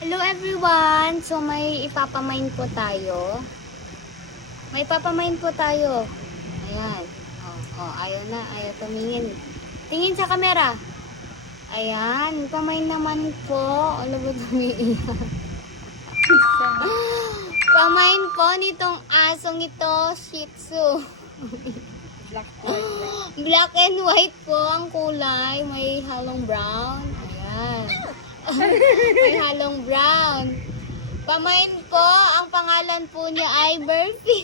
Hello everyone! So may ipapamain po tayo. May ipapamain po tayo. Ayan. Ayaw na. Ayaw tumingin. Tingin sa camera. Ayan. Pamain naman po. Ano ba tumiiyak? Pamain po nitong asong ito. Shih Tzu. Black and white po ang kulay. May halong brown. Ayan. May halong brown. Pamain po, ang pangalan po niya ay Murphy.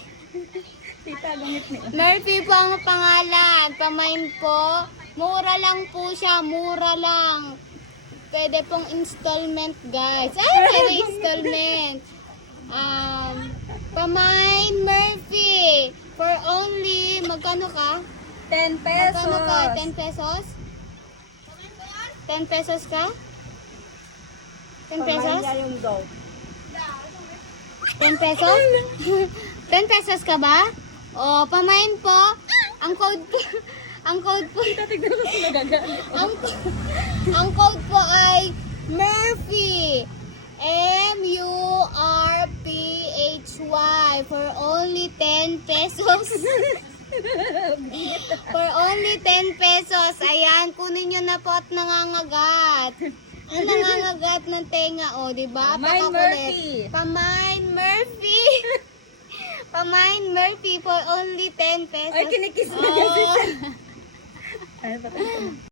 Murphy po ang pangalan. Pamain po. Mura lang po siya. Mura lang. Pwede pong installment, guys. Pwede installment. Pamain Murphy. For only, magkano ka? 10 pesos. Magkano ka? 10 pesos? 10 pesos ka? 10 pesos? Yung daw. 10 pesos? 10 pesos ka ba? O, pamain po. Ang code po, ang code po, ang code po ay Murphy. M-U-R-P-H-Y for only 10 pesos. For only 10 pesos. Ayan, kunin nyo na po at nangangagat. Ang nangangagat ng tenga, o, diba? Pamain Murphy. Pamain Murphy. Pamain Murphy for only 10 pesos. Ay, kinikis na Oh. Ay, patay.